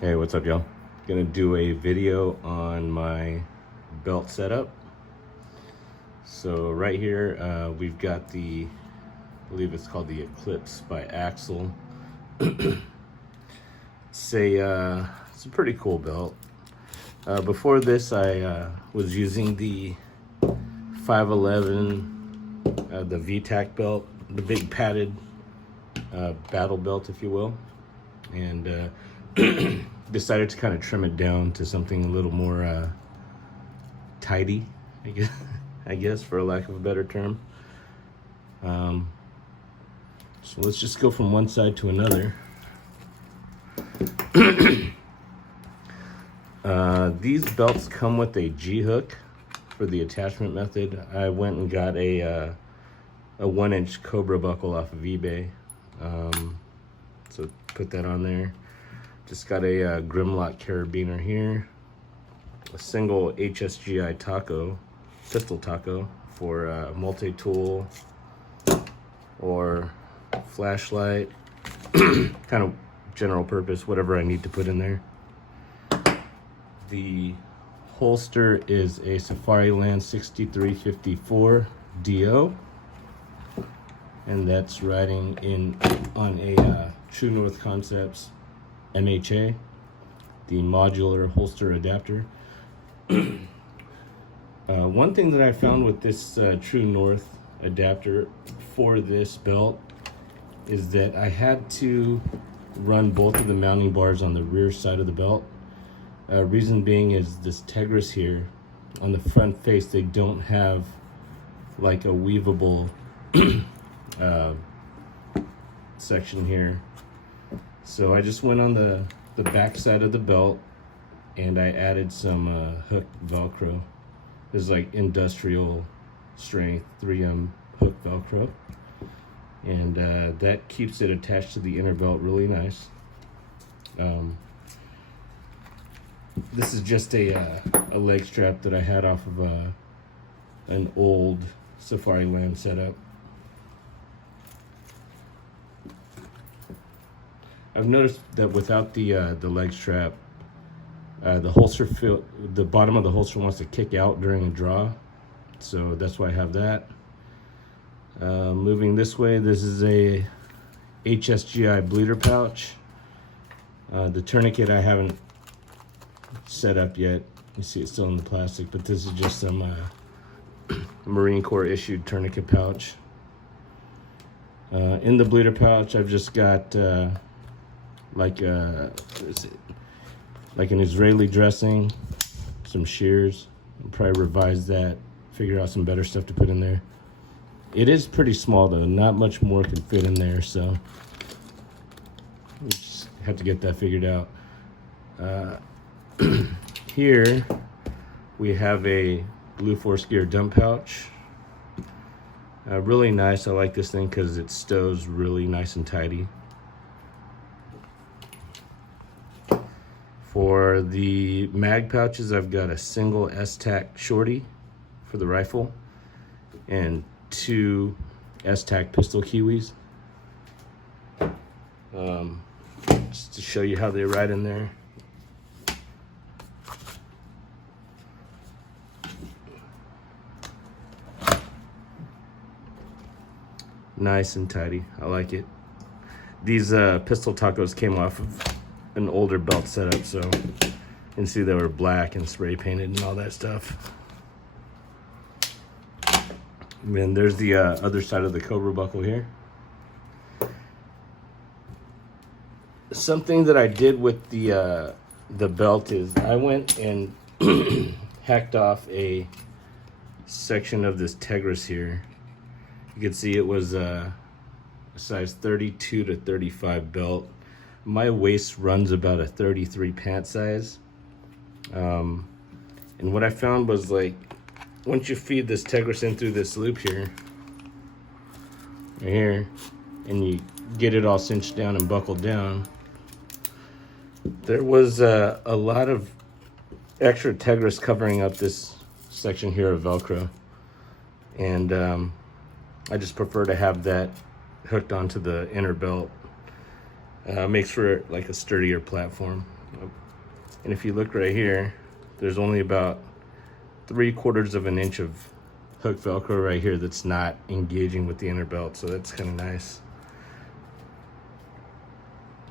Hey, what's up, y'all? Gonna do a video on my belt setup. So right here, we've got the, I believe it's called the Eclipse by AXL. It's a pretty cool belt. Before this, I was using the 511, the VTAC belt, the big padded battle belt, if you will, and decided to kind of trim it down to something a little more tidy, I guess, for a lack of a better term. So let's just go from one side to another. These belts come with a G-hook for the attachment method. I went and got a 1-inch Cobra buckle off of eBay. So put that on there. Just got a Grimlock carabiner here. A single hsgi taco, pistol taco for multi-tool or flashlight, kind of general purpose, whatever I need to put in there. The holster is a Safariland 6354 DO, and that's riding on a True North Concepts MHA, the modular holster adapter. One thing that I found with this True North adapter for this belt is that I had to run both of the mounting bars on the rear side of the belt. Reason being is this Tegris here, on the front face, they don't have like a weavable section here. So I just went on the back side of the belt and I added some hook Velcro. This is like industrial strength 3M hook Velcro. And that keeps it attached to the inner belt really nice. This is just a leg strap that I had off of an old Safariland setup. I've noticed that without the leg strap, the bottom of the holster wants to kick out during a draw, so that's why I have that. Moving this way, this is a hsgi bleeder pouch. The tourniquet I haven't set up yet. You see it's still in the plastic, but this is just some Marine Corps issued tourniquet pouch. In the bleeder pouch, I've just got like an Israeli dressing, some shears. I'll probably revise that, figure out some better stuff to put in there. It is pretty small though, not much more can fit in there, so we just have to get that figured out. Here we have a Blue Force Gear dump pouch. Really nice. I like this thing because it stows really nice and tidy. For the mag pouches, I've got a single esstac shorty for the rifle and 2 esstac pistol kiwis. Just to show you how they ride in there. Nice and tidy. I like it. These pistol tacos came off of an older belt setup, so you can see they were black and spray painted and all that stuff. And then there's the other side of the Cobra buckle here. Something that I did with the belt is I went and hacked off a section of this Tegris here. You can see it was a size 32 to 35 belt. My waist runs about a 33 pant size. And what I found was, like, once you feed this Tegris in through this loop here, right here, and you get it all cinched down and buckled down, there was a lot of extra Tegris covering up this section here of Velcro. And I just prefer to have that hooked onto the inner belt. Makes for like a sturdier platform. And if you look right here, there's only about 3/4 of an inch of hook Velcro right here that's not engaging with the inner belt, so that's kind of nice.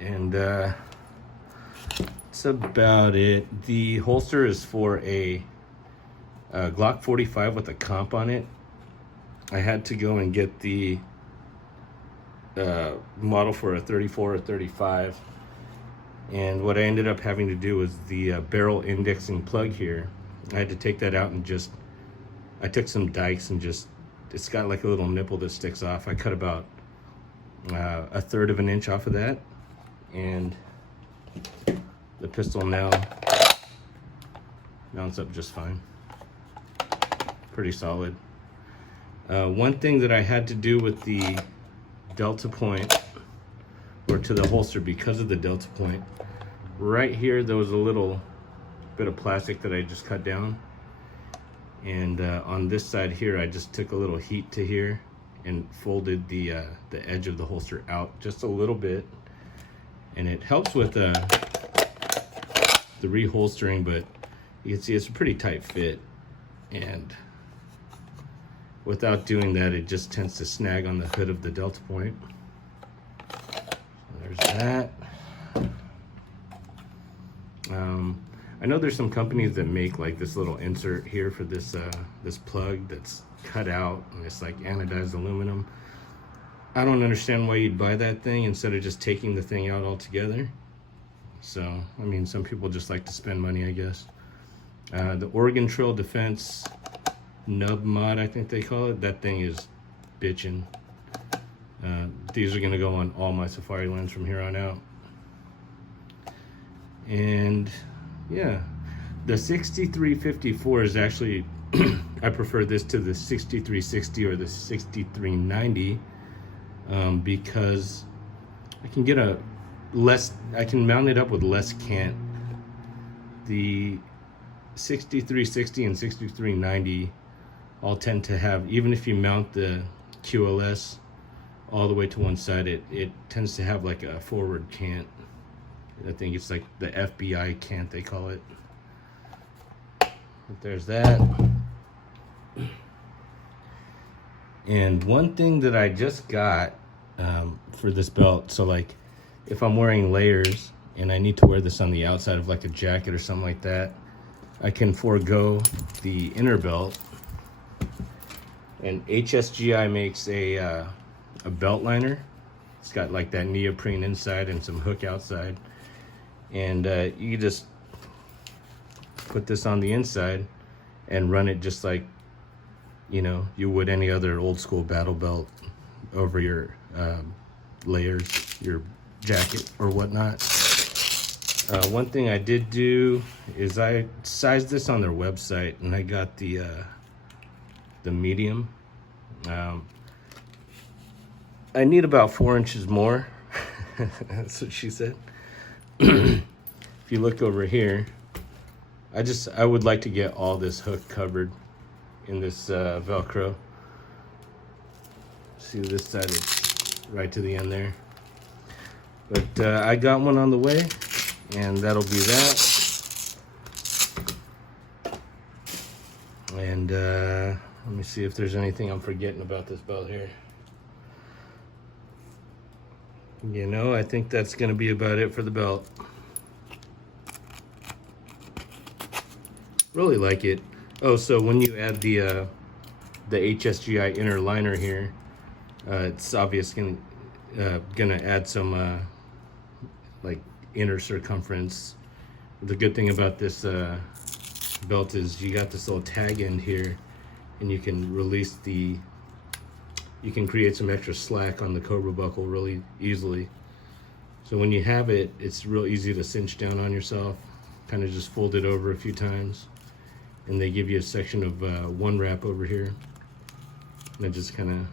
And that's about it. The holster is for a Glock 45 with a comp on it. I had to go and get the model for a 34 or 35, and what I ended up having to do was the barrel indexing plug here. I had to take that out and just, I took some dikes and just, it's got like a little nipple that sticks off. I cut about 1/3 of an inch off of that, and the pistol now mounts up just fine. Pretty solid. One thing that I had to do with the delta point, or to the holster because of the delta point, right here there was a little bit of plastic that I just cut down, and on this side here I just took a little heat to here and folded the edge of the holster out just a little bit, and it helps with the reholstering, but you can see it's a pretty tight fit, and without doing that it just tends to snag on the hood of the delta point. So there's that. I know there's some companies that make like this little insert here for this this plug that's cut out, and it's like anodized aluminum. I don't understand why you'd buy that thing instead of just taking the thing out altogether. So, I mean, some people just like to spend money, I guess. The Oregon Trail Defense nub mod, I think they call it, that thing is bitchin'. These are gonna go on all my safarilands from here on out. And yeah, the 6354 is actually I prefer this to the 6360 or the 6390 because I can get I can mount it up with less cant. The 6360 and 6390 all tend to have, even if you mount the QLS all the way to one side, it tends to have like a forward cant. I think it's like the FBI cant, they call it. But there's that. And one thing that I just got for this belt, so like if I'm wearing layers and I need to wear this on the outside of like a jacket or something like that, I can forego the inner belt. And hsgi makes a belt liner. It's got like that neoprene inside and some hook outside, and you just put this on the inside and run it just like, you know, you would any other old school battle belt over your layers, your jacket or whatnot. One thing I did do is I sized this on their website, and I got the medium. I need about 4 inches more. That's what she said. If you look over here, I would like to get all this hook covered in this Velcro. See, this side is right to the end there. But I got one on the way, and that'll be that. And let me see if there's anything I'm forgetting about this belt here. You know, I think that's gonna be about it for the belt. Really like it. Oh, so when you add the hsgi inner liner here, it's obvious gonna add some like inner circumference. The good thing about this belt is you got this little tag end here, and you can release you can create some extra slack on the cobra buckle really easily. So when you have it, it's real easy to cinch down on yourself. Kind of just fold it over a few times, and they give you a section of one wrap over here, and then just kind of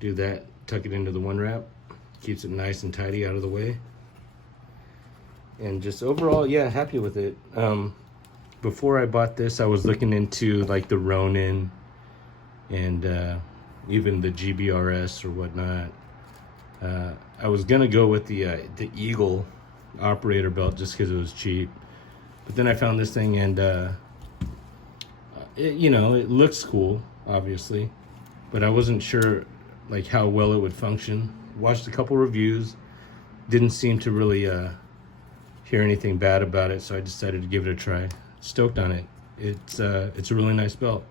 do that, tuck it into the one wrap, keeps it nice and tidy out of the way. And just overall, yeah, happy with it. Before I bought this, I was looking into like the Ronin and even the GBRS or whatnot. I was gonna go with the Eagle operator belt just because it was cheap. But then I found this thing, and you know, it looks cool, obviously, but I wasn't sure like how well it would function. Watched a couple reviews, didn't seem to really hear anything bad about it, so I decided to give it a try. Stoked on it. It's a really nice belt.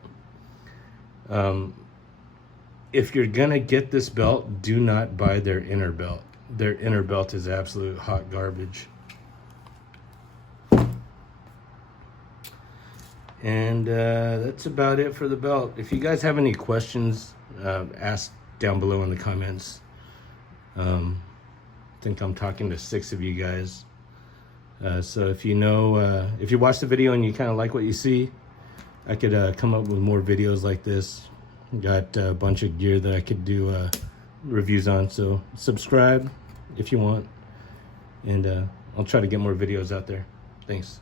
If you're gonna get this belt, do not buy their inner belt. Their inner belt is absolute hot garbage. And that's about it for the belt. If you guys have any questions, ask down below in the comments. I think I'm talking to 6 of you guys. So if you know, if you watch the video and you kind of like what you see, I could come up with more videos like this. Got a bunch of gear that I could do reviews on. So subscribe if you want, and I'll try to get more videos out there. Thanks.